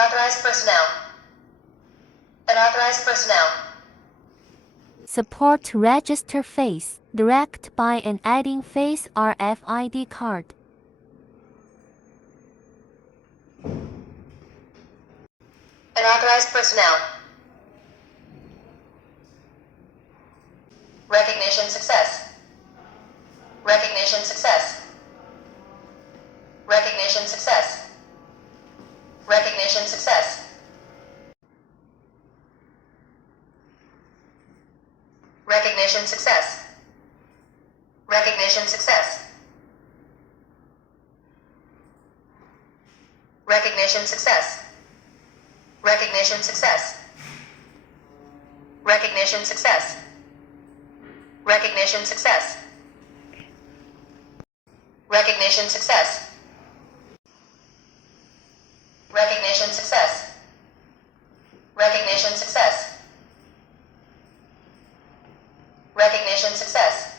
Unauthorized personnel. Unauthorized personnel. Support to register face, direct by and adding face RFID card. Unauthorized personnel. Recognition success. Recognition success. Recognition success. Recognition success. Recognition success. Recognition success. Recognition success. Recognition success. Recognition success. Recognition success. Recognition success. Recognition success. Recognition success. Recognition success.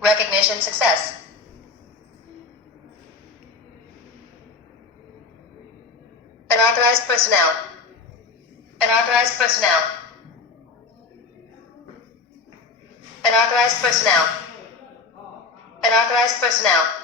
Recognition success. Unauthorized personnel. Unauthorized personnel. Unauthorized personnel. Unauthorized personnel.